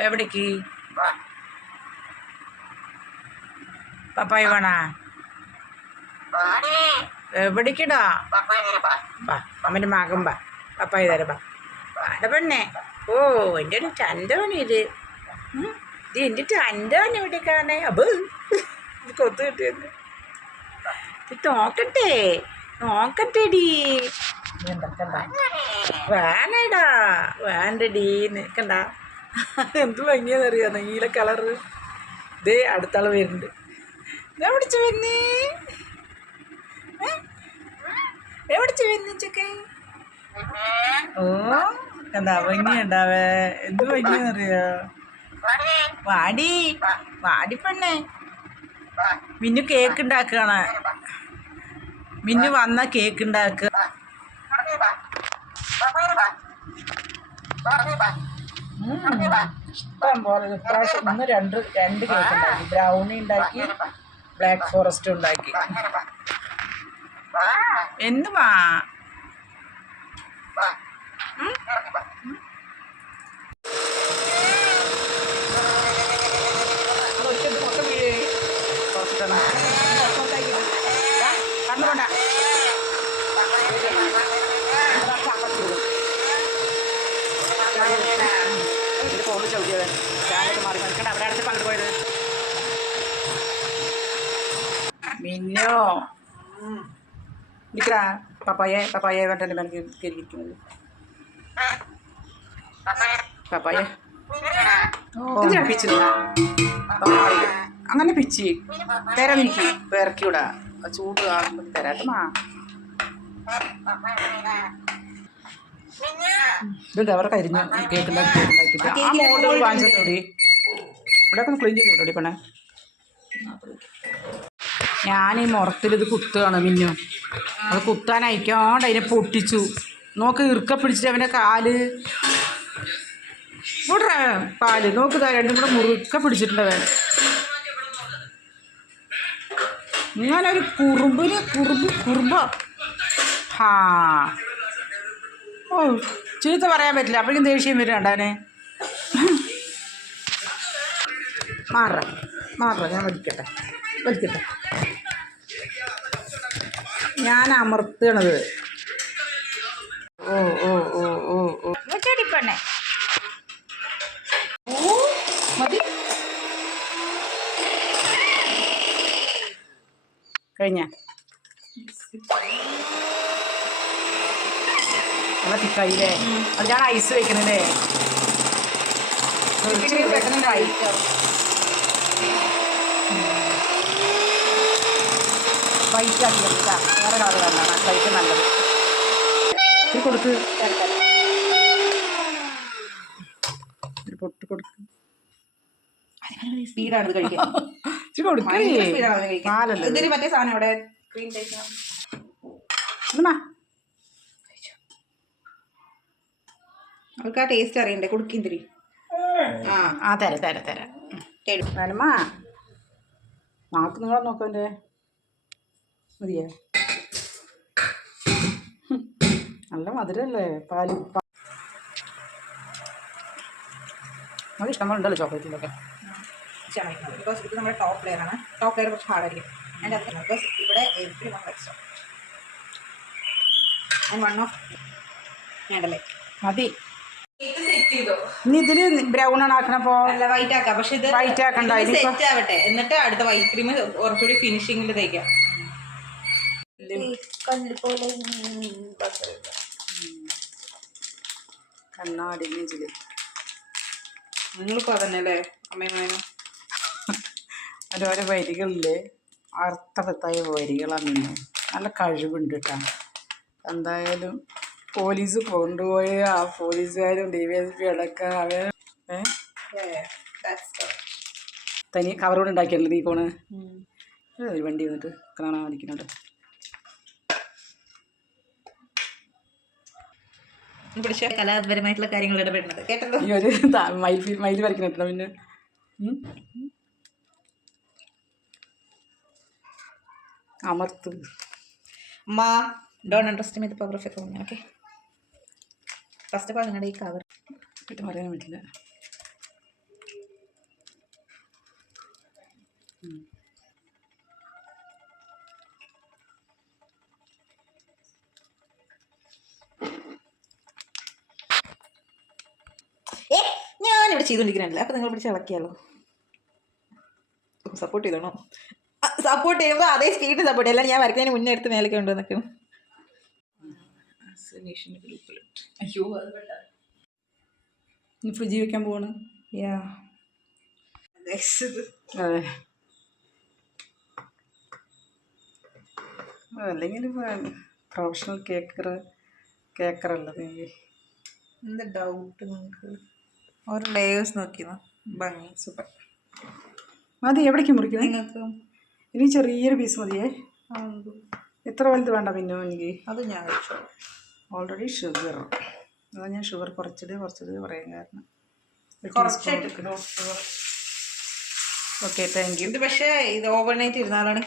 എവിടേക്ക്? പപ്പായ വേണാ? എവിടേക്കിടാ? ബാ അമ്മന്റെ മകൻ ബാ പപ്പായ തരാം പെണ്ണേ. ഓ എന്റെ ഒരു ചന്തവനിത് ഇത്. എന്റെ ചന്തവൻ എവിടേക്കാണേ കാണേ അബ്. കൊത്തു കിട്ടിയത്. നോക്കട്ടെ. നോക്കട്ടെടി. എന്തൊക്കെണ്ടാ വേണടാ. വേണ്ടടി നിൽക്കണ്ട എന്ത് ഭംഗിയെന്നറിയാ? നീല കളറ് ദേ അടുത്താൾ വരുന്നുണ്ട്. ഇതാ പിടിച്ചു വന്നേ? എവിടിച്ചു വന്നു ചെക്കൻ ഓ കണ്ടാ ഭംഗിയുണ്ടാവേ. എന്ത് ഭംഗിയെന്നറിയാ? വാടി. വാടി പെണ്ണേ. മിന്നു കേക്ക് ഉണ്ടാക്കുകയാണ്. മിന്നു വന്ന കേക്ക് ഉണ്ടാക്കുക. ഇഷ്ടം പോലെ ഇപ്രാവശ്യം ഇന്ന് രണ്ട് രണ്ട് കേക്ക് ഉണ്ടാക്കി. ബ്രൗണി ഉണ്ടാക്കി ബ്ലാക്ക് ഫോറസ്റ്റ് ഉണ്ടാക്കി. എന്തുവാ? ഫോണിൽ ചവിട്ടിയത് ചാനലൊക്കെ മാറി നിൽക്കണ്ട. അവിടെ അടുത്ത് പങ്കെടു പോയത്. മിന്നോ? നിക്കടാ. പപ്പായെ പപ്പായെ വേണ്ടല്ലേ എനിക്ക് കയറിയിരിക്കുന്നത് പപ്പായ. എന്തിനാ പിച്ചില്ല അങ്ങനെ പിച്ചി. തരാൻ എനിക്ക് ഇറക്കിവിടാ ചൂട് കാണുമ്പോൾ തരാട്ടമാ ഇതുണ്ട് അവർക്ക് അരിഞ്ഞ കേക്ക് ഉണ്ടാക്കി ഉണ്ടാക്കിയിട്ട് ആ വാങ്ങിച്ചിട്ടോടി ഇവിടെ ഒന്ന് ക്ലീൻ ചെയ്ത് വിട്ടോടി പെണ്ണേ. ഞാൻ ഈ മുറത്തിലിത് കുത്തുകയാണ് മിന്നു. അത് കുത്താൻ അയക്കാണ്ട് അതിനെ പൊട്ടിച്ചു. നോക്ക് ഇറുക്ക പിടിച്ചിട്ട് അവന്റെ കാൽ. ഇവിടെ കാൽ. നോക്ക് രണ്ടും കൂടെ മുറുക്ക പിടിച്ചിട്ടുണ്ട് അവൻ. ഇങ്ങനെ ഒരു കുറുമ്പിന് കുറുമ്പ് കുറുമ്പ. ഹാ. ഓ ചീത്ത പറയാൻ പറ്റില്ല. അപ്പോഴേക്കും ദേഷ്യം വരും കണ്ടാനെ മാറ മാറ ഞാൻ വലിക്കട്ടെ വലിക്കട്ടെ. ഞാൻ അമർത്തണത്. ഓ ഓ ഓ ഓ ഓ. ചെടിപ്പണ്ണേ ഓ മതി. കഴിഞ്ഞ. നല്ല തിക്കായില്ലേ? അത് ഞാൻ ഐസ് വെക്കണല്ലേ ഐസ് വൈറ്റ് ആക്കി വേറെ കളർ വേണ്ടാണ് വൈറ്റ് നല്ലത്. കൊടുക്ക്. പൊട്ട് കൊടുക്ക്. സ്പീഡാണ് ഇത് കഴിക്കാൻ. കൊടുക്ക്. പാലല്ലേ ഇതിന് മറ്റേ സാധനം ഇവിടെ? ക്രീം എന്നാ അവർക്ക് ആ ടേസ്റ്റ് അറിയണ്ടേ? കുടുക്കിന്തിരി ആ. ആ തരാം തരാം തരാം. തരും വേണമാ നാക്ക് നിങ്ങളെ നോക്കണ്ടേ മതിയേ. നല്ല മധുരല്ലേ? പാൽ നമുക്ക് ഇഷ്ടം പോലെ ഉണ്ടല്ലോ ചോക്ലേറ്റിലൊക്കെ. ബിക്കോസ് ഇത് നമ്മുടെ ടോപ്പ് ലെയർ ആണ്. ടോപ്പ് ലെയർ കുറച്ച് ഹാർഡായിരിക്കും അതിന്റെ അത് ബിക്കോസ് ഇവിടെ every one extra and one off വേണ്ടല്ലേ? മതി. ഇനി ഇതിൽ ബ്രൗൺ ആണ് ആക്കണപ്പോ അല്ല വൈറ്റ് ആക്കാം. പക്ഷെ ഇത് വൈറ്റ് ആക്കണ്ട, സെറ്റ് ആവട്ടെ. എന്നിട്ട് അടുത്ത വൈറ്റ് ക്രീം കുറച്ചുകൂടി ഫിനിഷിങ്ങിൽ തേക്കാം. കണ്ണാടി നെഞ്ചിൽ നിങ്ങളിപ്പോൾ അതന്നെ അല്ലേ? അമ്മയും മോനും ഓരോരോ വരികളിൽ അർത്ഥവത്തായ വരികളാണ് നല്ല കഴിവുണ്ട് കേട്ടോ. എന്തായാലും പോലീസ് കൊണ്ടുപോയ ആ പോലീസുകാരും ഡി വൈ എസ് പി അടക്കം അവർ തനി കവറോട് ഉണ്ടാക്കിയല്ലോ നീ പോണ്. ഒരു വണ്ടി വന്നിട്ട് കാണാൻ കാണിക്കുന്നുണ്ട് പിടിച്ച. കലാപരമായിട്ടുള്ള കാര്യങ്ങൾ ഇടപെടുന്നത്. കേട്ടല്ലോ? ഈ ഒരു മയിൽ മയിൽ വരയ്ക്കുന്നുണ്ടോ പിന്നെ? അമർത്ത്. അമ്മ don't underestimate power of a phone okay first of all നിങ്ങളുടെ ഈ കവർ പറയാൻ പറ്റില്ല. ഞാനിവിടെ ചെയ്തുകൊണ്ടിരിക്കുന്നില്ല അപ്പം നിങ്ങൾ പിടിച്ച് ഇളക്കിയാലോ? സപ്പോർട്ട് ചെയ്തോണോ? സപ്പോർട്ട് ചെയ്യുമ്പോൾ അതേ സ്പീഡ് സപ്പോർട്ട് അല്ല ഞാൻ വരയ്ക്കുന്നതിന് മുന്നേ എടുത്ത് മേലേക്ക് കൊണ്ട് നിൽക്കണം ഗ്രൂപ്പിലുണ്ട്. അയ്യോ ഇനി ഫ്രിഡ്ജിൽ വെക്കാൻ പോവാണ്. യാ. അതെ. അല്ലെങ്കിൽ പ്രൊഫഷണൽ കേക്കർ കേക്കറല്ല എന്താ ഡൗട്ട് നിങ്ങൾക്ക് ഓരോ ലേയേഴ്സ് നോക്കിയോ ഭംഗി സൂപ്പർ മതി എവിടേക്ക് മുറിക്കണം? നിങ്ങൾക്ക് ഇനി ചെറിയൊരു പീസ് മതിയേ. എത്ര വലുത് വേണ്ട പിന്നെ എനിക്ക്? അത് ഞാൻ കഴിച്ചോളൂ ഓൾറെഡി ഷുഗർ അതാ ഞാൻ ഷുഗർ കുറച്ചിട്ട് കുറച്ചിട്ട് പറയാൻ കാരണം. ഓക്കെ താങ്ക് യു ഇത് പക്ഷേ ഇത് ഓവർനൈറ്റ് ഇരുന്നാലാണ്